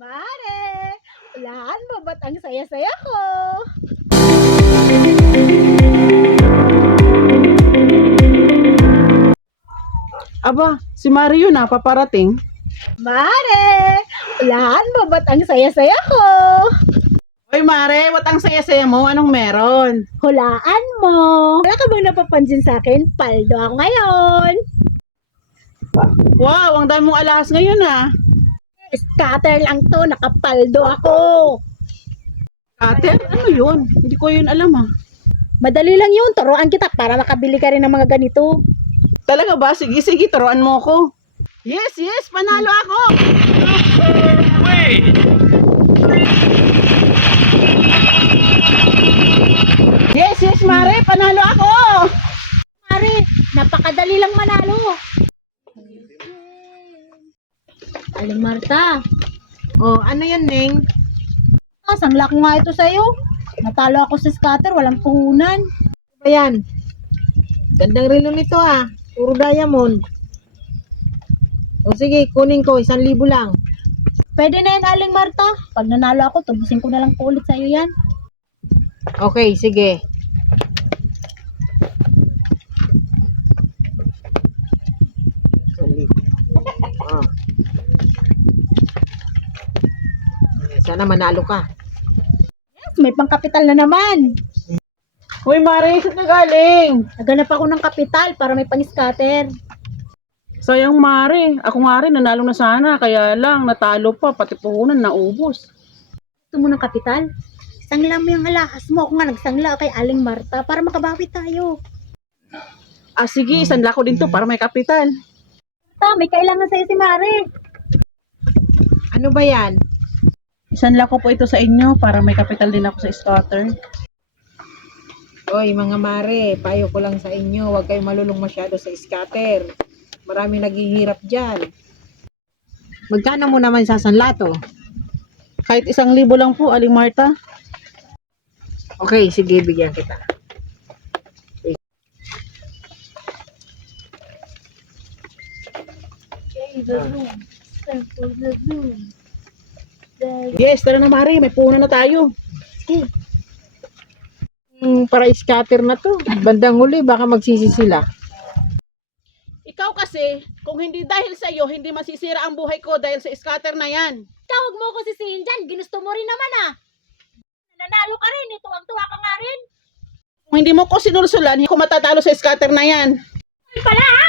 Mare, ulaan mo ba't ang saya-saya ko? Aba, si Mario na paparating. Mare, ulaan mo ba't ang saya-saya ko? Hoy Mare, ba't ang saya-saya mo? Anong meron? Hulaan mo. Wala ka bang napapansin sa akin? Paldo ako ngayon. Wow, ang dami mong alahas ngayon ah. Scatter lang to, nakapaldo ako. Ate, ano yun? Hindi ko yun alam ah. Madali lang yun, turuan kita para makabili ka rin ng mga ganito. Talaga ba? Sige, sige, turuan mo ko. Yes, yes, panalo ako. Yes, yes, Mare, panalo ako. Mare, napakadali lang manalo. Aling Marta, Oh, ano yan, Ning? sangla ko nga ito sa'yo. Natalo ako sa scatter, walang puhunan. Ayan. Gandang relo nito ah. Puro diamond. O sige, kunin ko. 1,000 lang. Pwede na yan, Aling Marta. Pag nanalo ako, tubusin ko na lang po ulit sa'yo yan. Okay, sige. Ah. Sana manalo ka. Yes, may pangkapital na naman. Hoy Mare, saan ka galing? Naganap ako ng kapital para may pang-scatter. Sayang Mare, ako nga rin nanalo na sana, kaya lang natalo pa, pati puhunan naubos. Gusto mo ng kapital? Sangla mo yung alahas mo. Ako nga nagsangla kay Aling Marta para makabawi tayo. Ah sige, sanla ko din to para may kapital. May kailangan sa'yo si Mare. Ano ba yan? Sanla ko po ito sa inyo para may kapital din ako sa scatter. Oy, mga mare, payo ko lang sa inyo. Huwag kayong malulong masyado sa scatter. Maraming naghihirap dyan. Magkano mo naman sasanla to? Kahit 1,000 lang po, Aling Marta. Okay, sige, bigyan kita. Yes, tara na Mare, may puhunan na tayo. Para scatter na to. Bandang huli, baka magsisi sila. Ikaw kasi, kung hindi dahil sa iyo, hindi masisira ang buhay ko dahil sa scatter na yan. Tawag mo ko si Sinjan. Ginusto mo rin naman ah. Nanalo ka rin. Tuwang-tuwa ka nga rin. Kung hindi mo ko sinulsulan, hindi ko matatalo sa scatter na yan. Ay pala ah!